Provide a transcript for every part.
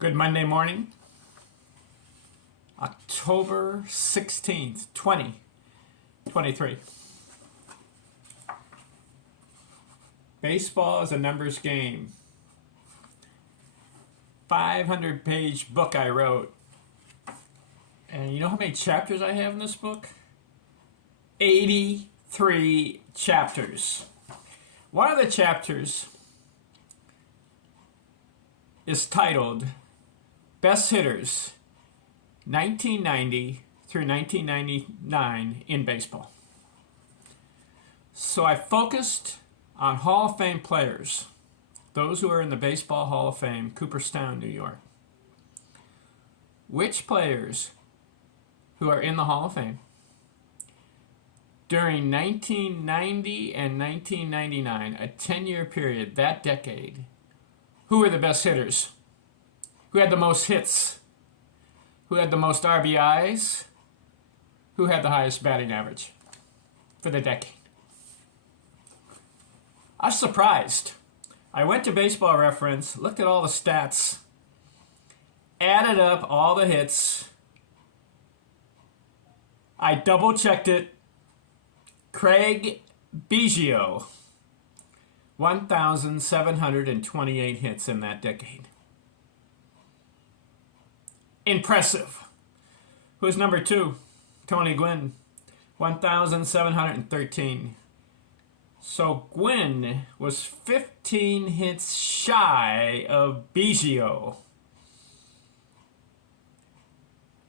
Good Monday morning, October 16th, 2023. Baseball is a numbers game. 500-page book I wrote. And you know how many chapters I have in this book? 83 chapters. One of the chapters is titled Best Hitters 1990 through 1999 in baseball. So I focused on Hall of Fame players, those who are in the Baseball Hall of Fame, Cooperstown, New York. Which players who are in the Hall of Fame during 1990 and 1999, a 10-year period, that decade, who were the best hitters? Who had the most hits? Who had the most RBIs? Who had the highest batting average for the decade? I was surprised. I went to Baseball Reference, looked at all the stats, added up all the hits. I double-checked it. Craig Biggio, 1,728 hits in that decade. Impressive. Who's number two? Tony Gwynn, 1,713. So Gwynn was 15 hits shy of Biggio.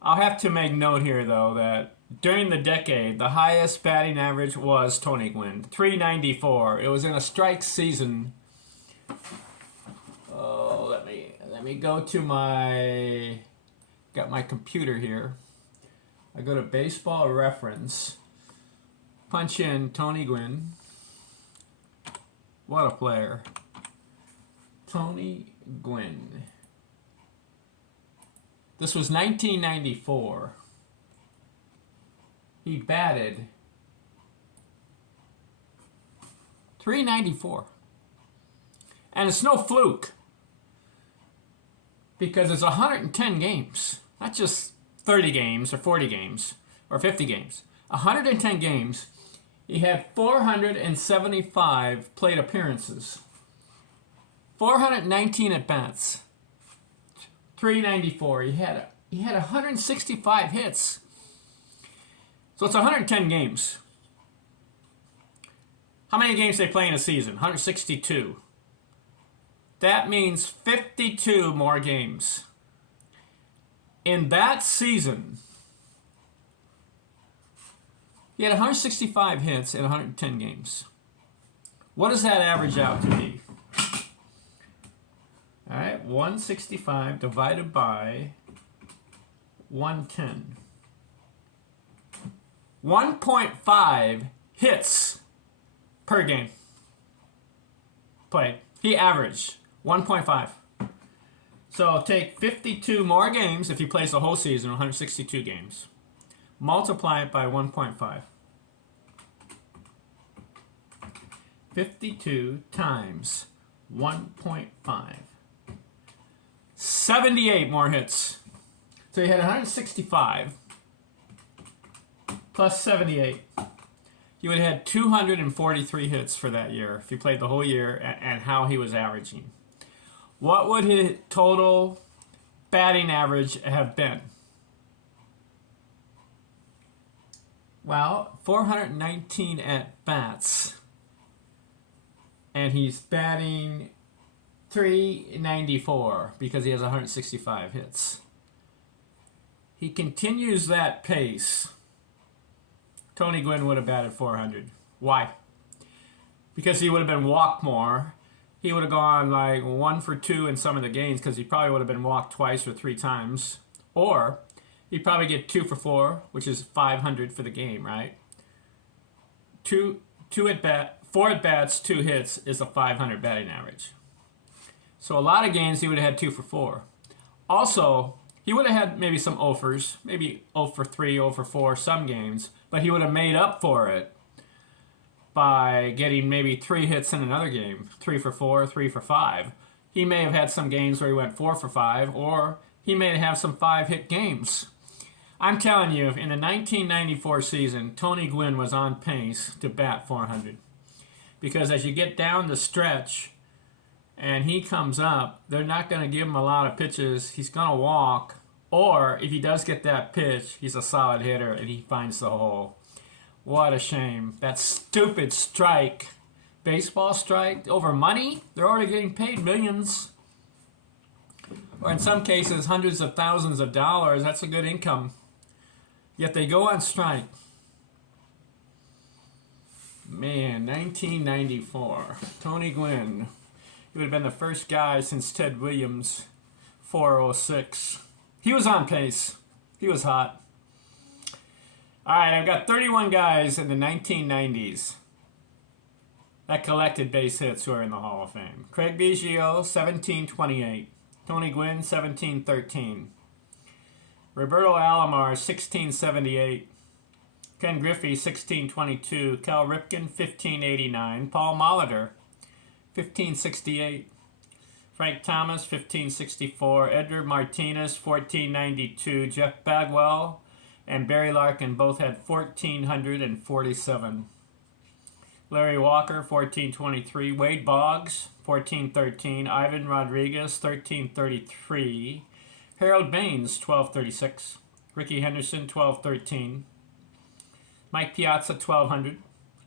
I'll have to make note here, though, that during the decade, the highest batting average was Tony Gwynn, 394. It was in a strike season. Oh, let me go to got my computer here. I go to Baseball Reference, punch in Tony Gwynn. What a player. Tony Gwynn. This was 1994. He batted 394. And it's no fluke, because it's 110 games. Not just 30 games or 40 games or 50 games. 110 games. He had 475 plate appearances. 419 at-bats. 394. He had 165 hits. So it's 110 games. How many games do they play in a season? 162. That means 52 more games. In that season, he had 165 hits in 110 games. What does that average out to be? All right, 165 divided by 110. 1.5 hits per game played. He averaged 1.5. So take 52 more games if he plays the whole season, 162 games. Multiply it by 1.5. 52 times 1.5. 78 more hits. So he had 165 plus 78. He would have had 243 hits for that year if he played the whole year and how he was averaging. What would his total batting average have been? Well, 419 at-bats. And he's batting 394 because he has 165 hits. He continues that pace. Tony Gwynn would have batted 400. Why? Because he would have been walked more. He would have gone like 1 for 2 in some of the games because he probably would have been walked twice or 3 times. Or he'd probably get 2 for 4, which is 500 for the game, right? 4 at-bats, 2 hits is a 500 batting average. So a lot of games he would have had 2 for 4. Also, he would have had maybe some offers, maybe 0 for 3, 0 for 4 some games, but he would have made up for it by getting maybe 3 hits in another game, 3 for 4, 3 for 5. He may have had some games where he went 4 for 5, or he may have some 5-hit games. I'm telling you, in the 1994 season, Tony Gwynn was on pace to bat 400. Because as you get down the stretch and he comes up, they're not going to give him a lot of pitches. He's going to walk. Or if he does get that pitch, he's a solid hitter and he finds the hole. What a shame. That stupid strike, baseball strike, over money. They're already getting paid millions. Or in some cases, hundreds of thousands of dollars. That's a good income. Yet they go on strike. Man, 1994. Tony Gwynn. He would have been the first guy since Ted Williams, 406. He was on pace. He was hot. All right, I've got 31 guys in the 1990s that collected base hits who are in the Hall of Fame. Craig Biggio, 1728. Tony Gwynn, 1713. Roberto Alomar, 1678. Ken Griffey, 1622. Cal Ripken, 1589. Paul Molitor, 1568. Frank Thomas, 1564. Edgar Martinez, 1492. Jeff Bagwell and Barry Larkin both had 1,447. Larry Walker, 1423. Wade Boggs, 1413. Ivan Rodriguez, 1333. Harold Baines, 1236. Ricky Henderson, 1213. Mike Piazza, 1200.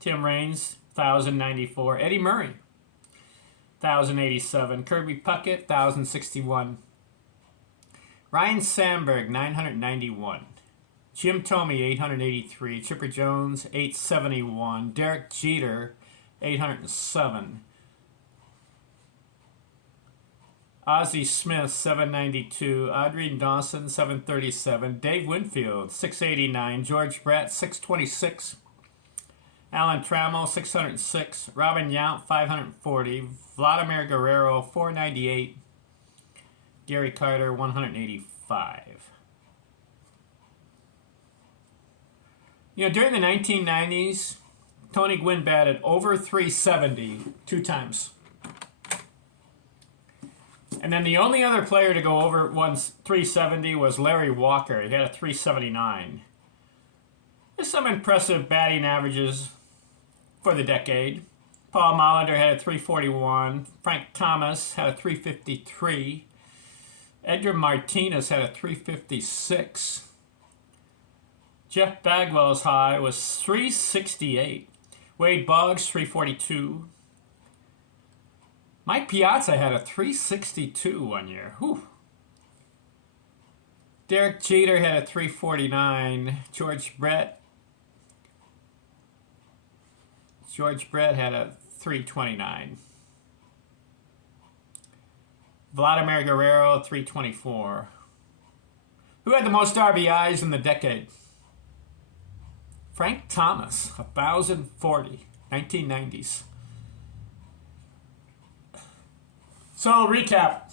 Tim Raines, 1094. Eddie Murray, 1087. Kirby Puckett, 1061. Ryan Sandberg, 991. Jim Thome, 883. Chipper Jones, 871. Derek Jeter, 807. Ozzie Smith, 792. Adrian Dawson, 737. Dave Winfield, 689. George Brett, 626. Alan Trammell, 606. Robin Yount, 540. Vladimir Guerrero, 498. Gary Carter, 185. You know, during the 1990s, Tony Gwynn batted over 370 two times. And then the only other player to go over 370 was Larry Walker. He had a 379. There's some impressive batting averages for the decade. Paul Molitor had a 341. Frank Thomas had a 353. Edgar Martinez had a 356. Jeff Bagwell's high was 368. Wade Boggs, 342. Mike Piazza had a 362 one year. Whew. Derek Jeter had a 349. George Brett had a 329. Vladimir Guerrero, 324. Who had the most RBIs in the decade? Frank Thomas, 1,040, 1990s. So, recap.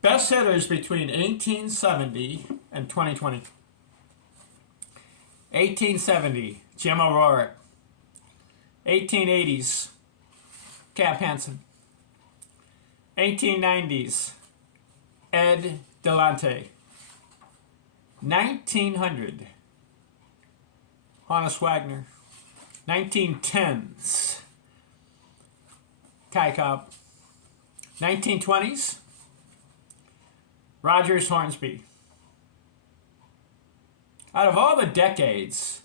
Best hitters between 1870 and 2020. 1870, Jim O'Rourke. 1880s, Cap Hansen. 1890s, Ed Delante. 1900, Honus Wagner. 1910s, Kai Cobb. 1920s, Rogers Hornsby. Out of all the decades,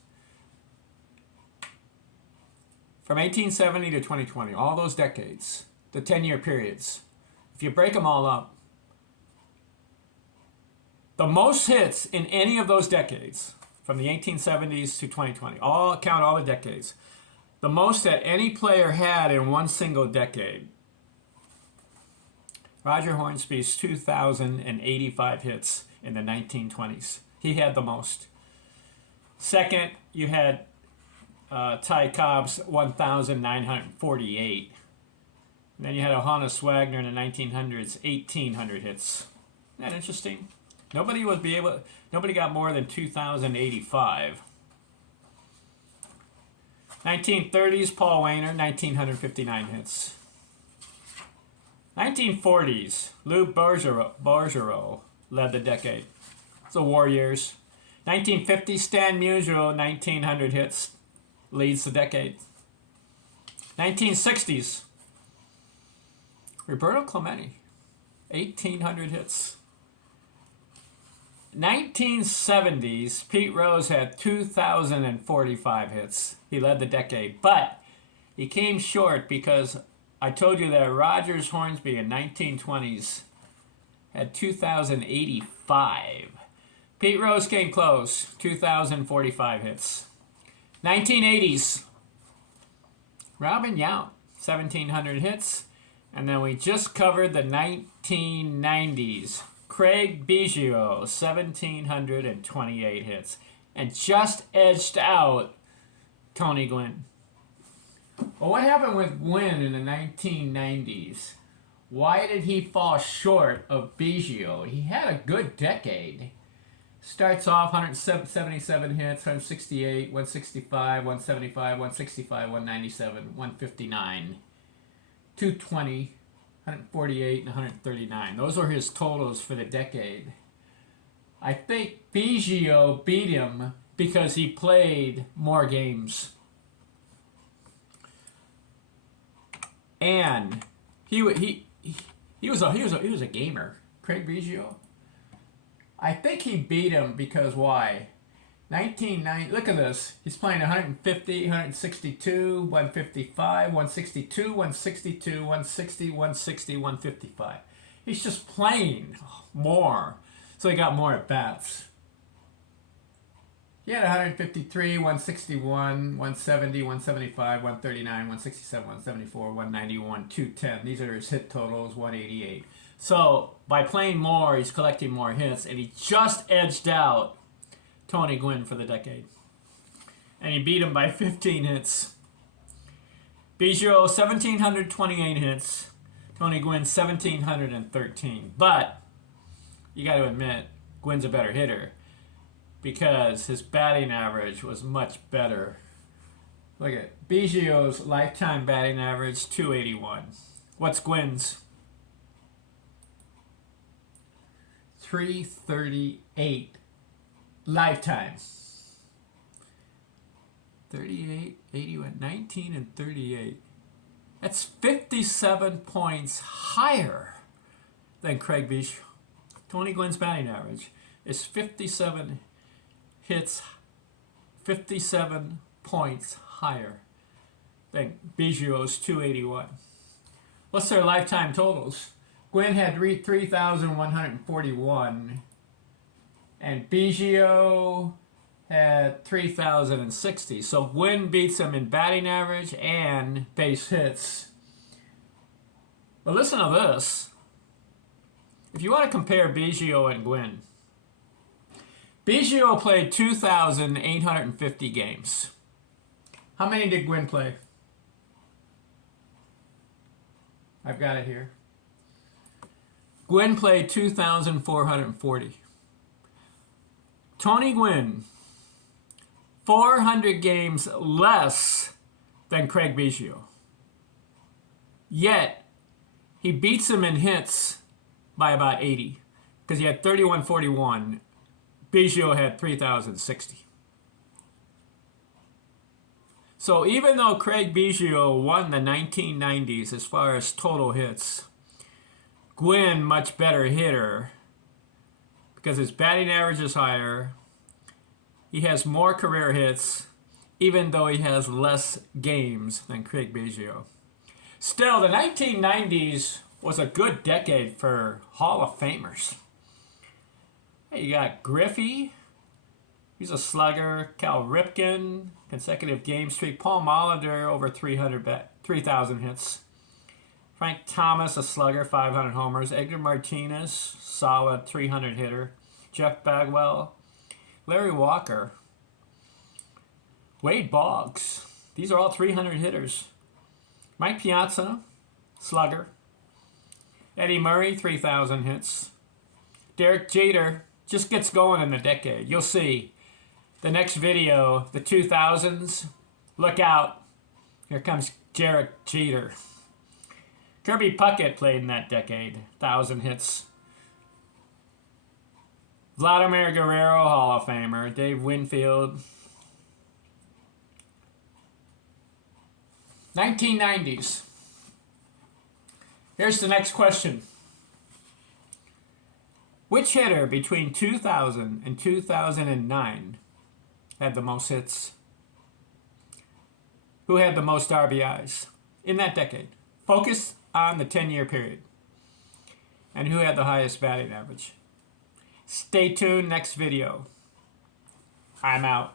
from 1870 to 2020, all those decades, the 10-year periods, if you break them all up, the most hits in any of those decades, from the 1870s to 2020, count all the decades, the most that any player had in one single decade, Roger Hornsby's 2,085 hits in the 1920s. He had the most. Second, you had Ty Cobb's 1,948. And then you had Honus Wagner in the 1900s, 1,800 hits. Isn't that interesting? Nobody got more than 2,085. 1930s, Paul Waner, 1,959 hits. 1940s, Lou Bergeron led the decade. It's the war years. 1950, Stan Musial, 1,900 hits, leads the decade. 1960s, Roberto Clemente, 1,800 hits. 1970s, Pete Rose had 2,045 hits. He led the decade, but he came short because I told you that Rogers Hornsby in 1920s had 2,085. Pete Rose came close, 2,045 hits. 1980s, Robin Yount, 1,700 hits. And then we just covered the 1990s. Craig Biggio, 1,728 hits. And just edged out Tony Gwynn. Well, what happened with Gwynn in the 1990s? Why did he fall short of Biggio? He had a good decade. Starts off 177 hits, 168, 165, 175, 165, 197, 159, 220, 148, and 139. Those were his totals for the decade. I think Biggio beat him because he played more games. And he was a gamer. Craig Biggio. I think he beat him because why? 1990. Look at this. He's playing 150, 162, 155, 162, 162, 160, 160, 155. He's just playing more, so he got more at bats. He had 153, 161, 170, 175, 139, 167, 174, 191, 210. These are his hit totals, 188. So by playing more, he's collecting more hits, and he just edged out Tony Gwynn for the decade. And he beat him by 15 hits. Biggio, 1,728 hits. Tony Gwynn, 1,713. But you got to admit, Gwynn's a better hitter because his batting average was much better. Look at Biggio's lifetime batting average, 281. What's Gwynn's? 338 lifetime. 38, 81, 19, and 38. That's 57 points higher than Craig Biggio. Tony Gwynn's batting average is 57 hits, 57 points higher than Biggio's 281. What's their lifetime totals? Gwynn had 3,141, and Biggio had 3,060. So Gwynn beats him in batting average and base hits. But listen to this. If you want to compare Biggio and Gwynn, Biggio played 2,850 games. How many did Gwynn play? I've got it here. Gwynn played 2,440. Tony Gwynn, 400 games less than Craig Biggio. Yet, he beats him in hits by about 80, because he had 3,141. Biggio had 3,060. So even though Craig Biggio won the 1990s as far as total hits, Gwynn, much better hitter, because his batting average is higher. He has more career hits, even though he has less games than Craig Biggio. Still, the 1990s was a good decade for Hall of Famers. Hey, you got Griffey, he's a slugger. Cal Ripken, consecutive game streak. Paul Molitor, over 3,000 hits. Frank Thomas, a slugger, 500 homers. Edgar Martinez, solid 300 hitter. Jeff Bagwell, Larry Walker, Wade Boggs. These are all 300 hitters. Mike Piazza, slugger. Eddie Murray, 3,000 hits. Derek Jeter just gets going in the decade. You'll see the next video, the 2000s. Look out. Here comes Derek Jeter. Kirby Puckett played in that decade. 1,000 hits. Vladimir Guerrero, Hall of Famer. Dave Winfield. 1990s. Here's the next question. Which hitter between 2000 and 2009 had the most hits? Who had the most RBIs in that decade? Focus on the 10-year period. And who had the highest batting average? Stay tuned, next video. I'm out.